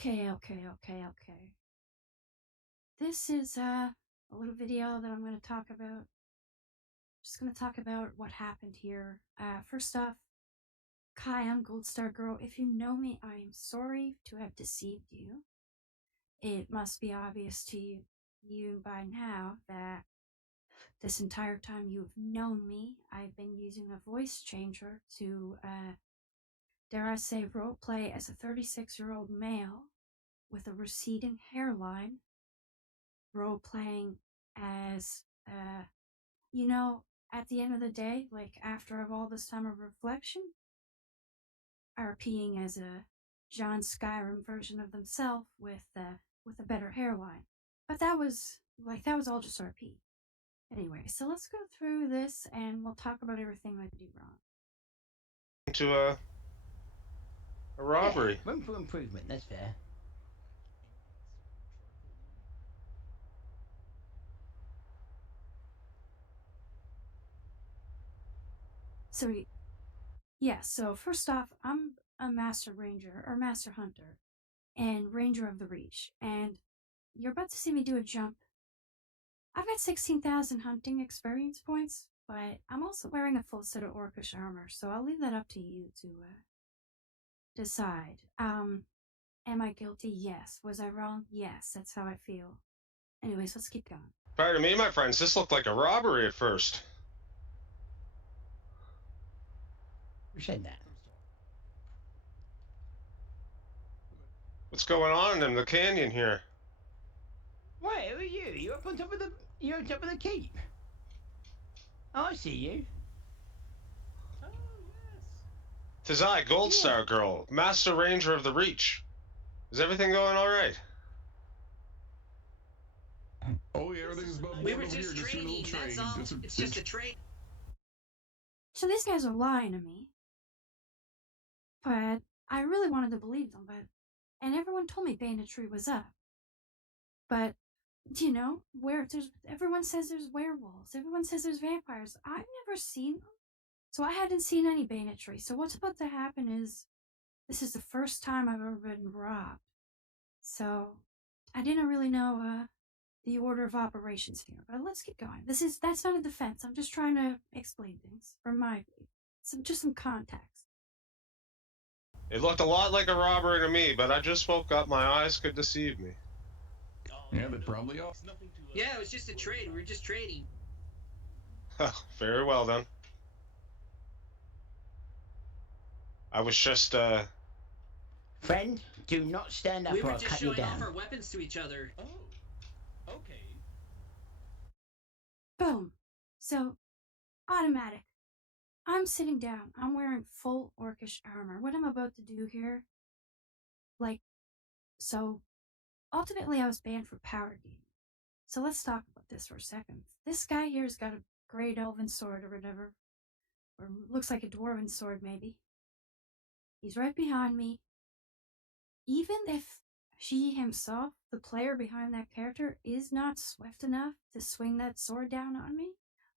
Okay. This is a little video that I'm going to talk about. Just going to talk about what happened here. First off, Kai, I'm Goldstar Girl. If you know me, I am sorry to have deceived you. It must be obvious to you by now that this entire time you've known me, I've been using a voice changer to, dare I say, roleplay as a 36-year-old male with a receding hairline, role-playing as, at the end of the day, like after all this time of reflection, RPing as a John Skyrim version of themselves with a better hairline. But that was all just RP. Anyway, so let's go through this and we'll talk about everything I do wrong. To a robbery. Yeah, room for improvement, that's fair. So first off, I'm a Master Ranger, or Master Hunter, and Ranger of the Reach, and you're about to see me do a jump. I've got 16,000 hunting experience points, but I'm also wearing a full set of orcish armor, so I'll leave that up to you to decide. Am I guilty? Yes. Was I wrong? Yes, that's how I feel. Anyways, let's keep going. Pardon me, my friends, this looked like a robbery at first. Who said that? What's going on in the canyon here? Wait, who are you? You're up on top of the keep. Oh, I see you. Oh, yes. 'Tis I, Goldstar Girl, Master Ranger of the Reach. Is everything going all right? Oh yeah, everything's above We board were over just here. Just a little trading, trade. that's all. It's just a trade. So these guys are lying to me. But I really wanted to believe them, and everyone told me banditry was up. But, everyone says there's werewolves, everyone says there's vampires. I've never seen them, so I hadn't seen any banditry. So what's about to happen is, this is the first time I've ever been robbed. So, I didn't really know, the order of operations here, but let's keep going. That's not a defense, I'm just trying to explain things from some context. It looked a lot like a robbery to me, but I just woke up, my eyes could deceive me. Yeah, they probably are. Yeah, it was just a trade. We were just trading. Very well then. I was just, Friend, do not stand up We or were I'll just cut you showing off down. our weapons to each other. Oh, okay. Boom. So, automatic. I'm sitting down. I'm wearing full orcish armor. What I'm about to do here, ultimately I was banned for powergaming. So let's talk about this for a second. This guy here's got a great elven sword or whatever. Or looks like a dwarven sword, maybe. He's right behind me. Even if he himself, the player behind that character, is not swift enough to swing that sword down on me,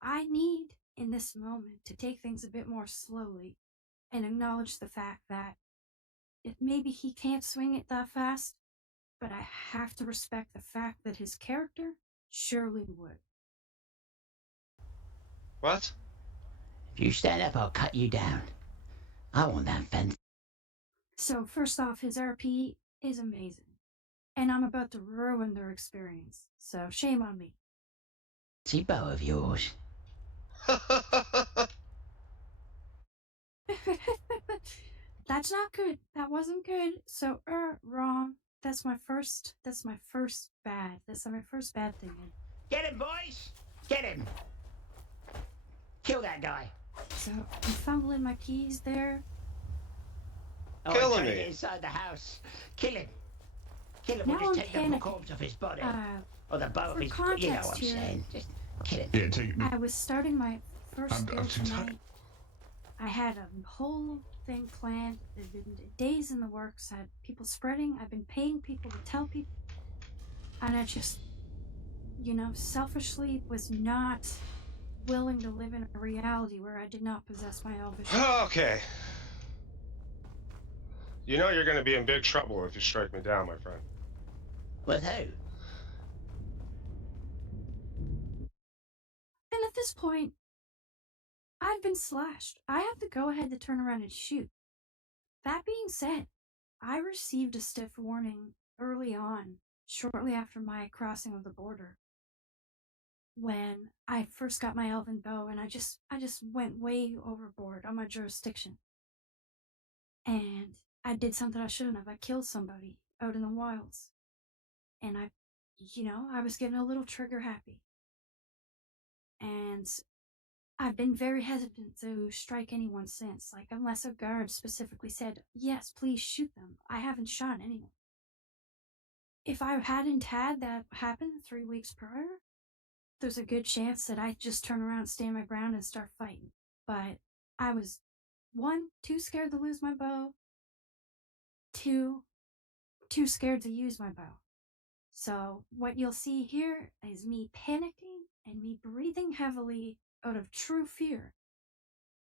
I need, in this moment, to take things a bit more slowly and acknowledge the fact that maybe he can't swing it that fast, but I have to respect the fact that his character surely would. what? If you stand up, I'll cut you down. I want that fence. So first off, his RP is amazing, and I'm about to ruin their experience, so shame on me. See bow of yours. That's not good. That wasn't good. So, wrong. That's my first bad. That's my first bad thing. Get him, boys! Get him! Kill that guy. So, I'm fumbling my keys there. Oh, Killing I'm trying to me. get inside the house. Kill him. Kill him. Now We'll just I'm take the panicking. corpse off his body. Uh, Or the bow of for his... You know what I'm context here. saying. Just kill him. Yeah, take it. I was starting my first I'm go too tired. tonight. I had a whole thing planned. There'd been days in the works. I had people spreading. I've been paying people to tell people. And I just, selfishly was not willing to live in a reality where I did not possess my elvish. Okay. You know you're going to be in big trouble if you strike me down, my friend. With who? And at this point, I've been slashed. I have to go ahead to turn around and shoot. That being said, I received a stiff warning early on, shortly after my crossing of the border, when I first got my elven bow, and I just went way overboard on my jurisdiction. And I did something I shouldn't have. I killed somebody out in the wilds. And I was getting a little trigger happy. And I've been very hesitant to strike anyone since, like, unless a guard specifically said, yes, please shoot them. I haven't shot anyone. If I hadn't had that happen 3 weeks prior, there's a good chance that I'd just turn around, stand my ground, and start fighting. But I was, 1, too scared to lose my bow, 2, too scared to use my bow. So what you'll see here is me panicking and me breathing heavily out of true fear.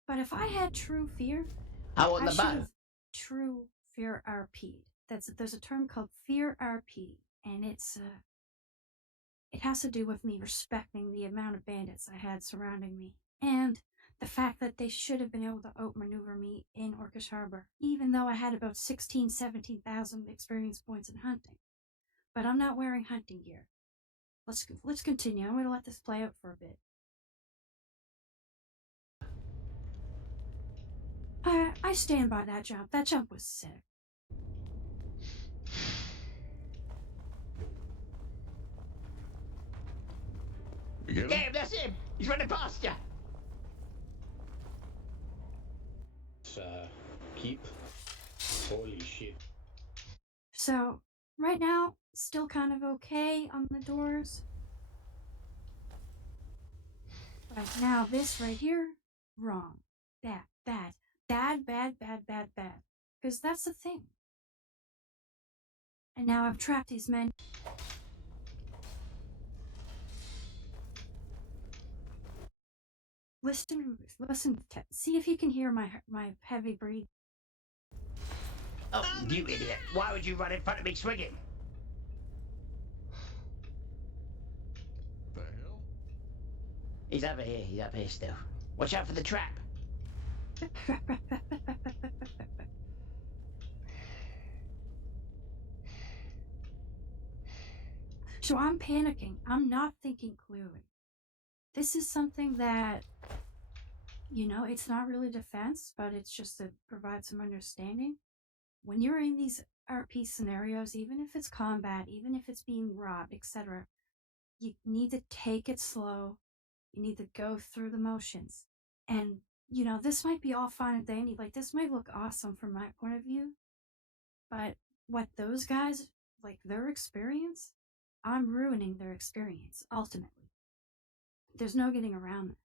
But if I had true fear, I want I the should bow. have true fear RP'd. There's a term called fear RP, and it has to do with me respecting the amount of bandits I had surrounding me, and the fact that they should have been able to outmaneuver me in Orcish Harbor, even though I had about 17,000 experience points in hunting. But I'm not wearing hunting gear. Let's continue. I'm gonna let this play out for a bit. I stand by that jump. That jump was sick. You get him? Yeah, that's him. He's running past you. Keep. Holy shit. So, right now, still kind of okay on the doors. But now this right here, wrong. Bad. Because that's the thing. And now I've trapped these men. Listen, see if you can hear my heavy breathing. Oh, you idiot. Why would you run in front of me swinging? The hell? He's over here still. Watch out for the trap. So I'm panicking. I'm not thinking clearly. This is something that, it's not really defense, but it's just to provide some understanding. When you're in these RP scenarios, even if it's combat, even if it's being robbed, etc., you need to take it slow. You need to go through the motions. And, this might be all fine and dandy. Like, this might look awesome from my point of view. But what those guys, like, their experience, I'm ruining their experience, ultimately. There's no getting around that.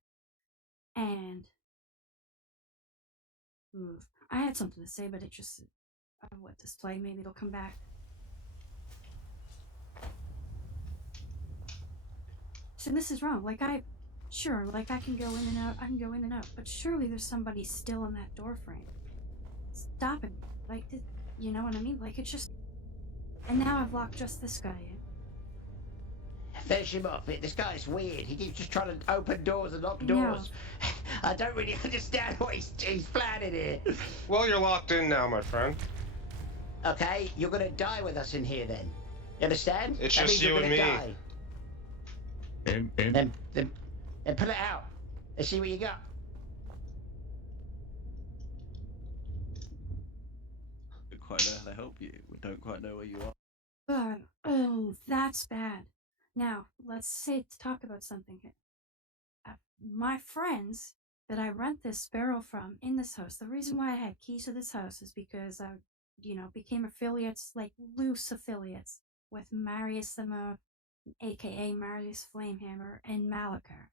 And I had something to say, but it just, I'll let this play. Maybe it'll come back. So this is wrong. Like, I can go in and out, but surely there's somebody still in that door frame, stopping me. Like, you know what I mean? Like, it's just, and now I've locked just this guy in. Finish him off. This guy's weird. He keeps just trying to open doors and lock doors. I don't really understand what he's planning here. Well, you're locked in now, my friend. Okay, you're gonna die with us in here then. You understand? It's That just means you're you and gonna me. Die. Then pull it out. Let's see what you got. Don't quite know how to help you. We don't quite know where you are. Oh, that's bad. Now, let's talk about something here. My friends that I rent this barrel from in this house, the reason why I had keys to this house is because I, became affiliates, like loose affiliates, with Marius the Moon, aka Marius Flamehammer, and Malachar.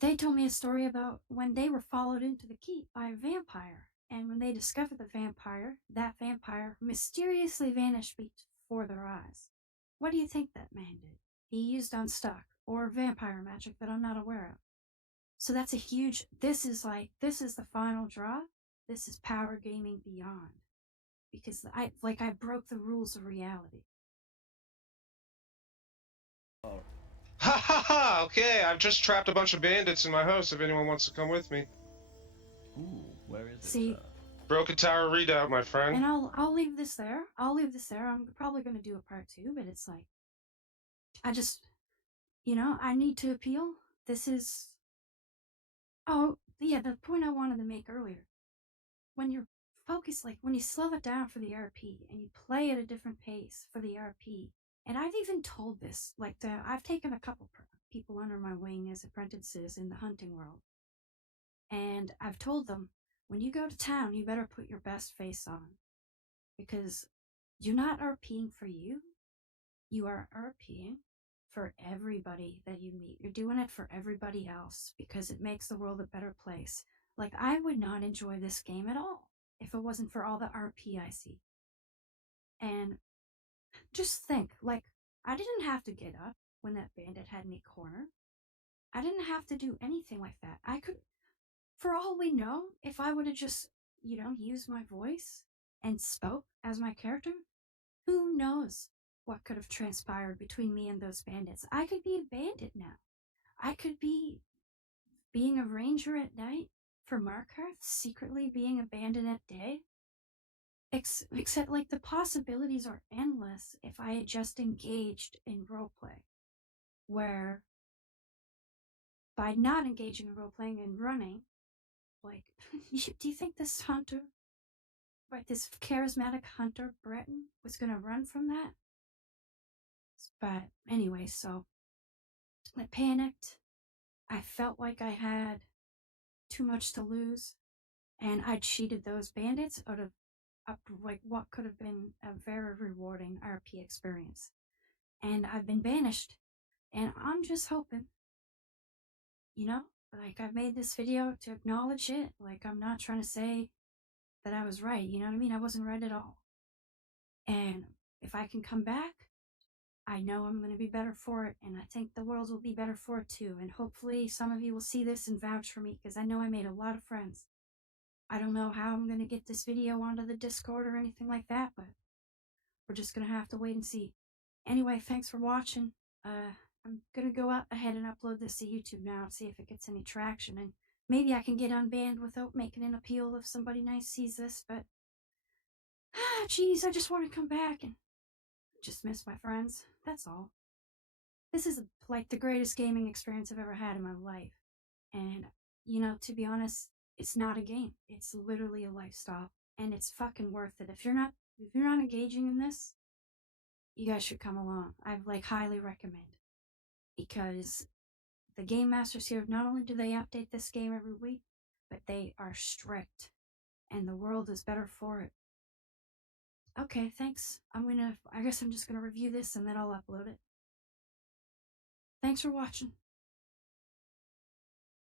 They told me a story about when they were followed into the keep by a vampire, and when they discovered that vampire mysteriously vanished before their eyes. What do you think that man did? He used unstuck, or vampire magic that I'm not aware of. So that's a huge, this is the final draw. this is power gaming beyond. Because I broke the rules of reality. Oh, Ha ha ha! Okay, I've just trapped a bunch of bandits in my house if anyone wants to come with me. ooh, where is it? See, Broken Tower Redoubt, my and friend. I'll leave this there. I'll leave this there. I'm probably gonna do a part 2, but it's like, I just, I need to appeal. This is, oh, yeah, the point I wanted to make earlier. When you're focused, like, when you slow it down for the RP, and you play at a different pace for the RP, and I've even told this, like, I've taken a couple people under my wing as apprentices in the hunting world. And I've told them, when you go to town, you better put your best face on. Because you're not RPing for you. You are RPing for everybody that you meet. You're doing it for everybody else because it makes the world a better place. Like, I would not enjoy this game at all if it wasn't for all the RP I see. And just think, like, I didn't have to get up when that bandit had me cornered. I didn't have to do anything like that. I could, for all we know, if I would have just, used my voice and spoke as my character, who knows what could have transpired between me and those bandits. I could be a bandit now. I could be being a ranger at night for Markarth, secretly being a bandit at day. Except, like, the possibilities are endless if I had just engaged in roleplay. Where, by not engaging in roleplaying and running, like, do you think this hunter, right, this charismatic hunter, Breton, was gonna run from that? But anyway, so I panicked. I felt like I had too much to lose, and I cheated those bandits out of like what could have been a very rewarding RP experience. And I've been banished, and I'm just hoping, like, I've made this video to acknowledge it. Like, I'm not trying to say that I was right, you know what I mean? I wasn't right at all. And if I can come back, I know I'm going to be better for it, and I think the world will be better for it too. And hopefully some of you will see this and vouch for me, because I know I made a lot of friends. I don't know how I'm going to get this video onto the Discord or anything like that, but we're just going to have to wait and see. Anyway, thanks for watching. I'm going to go out ahead and upload this to YouTube now and see if it gets any traction, and maybe I can get unbanned without making an appeal if somebody nice sees this, but jeez, I just want to come back and just miss my friends. That's all. This is like the greatest gaming experience I've ever had in my life. And, to be honest, it's not a game. It's literally a lifestyle. And it's fucking worth it. If you're not engaging in this, you guys should come along. I've highly recommend. Because the game masters here, not only do they update this game every week, but they are strict. And the world is better for it. Okay, thanks. I guess I'm just gonna review this and then I'll upload it. Thanks for watching.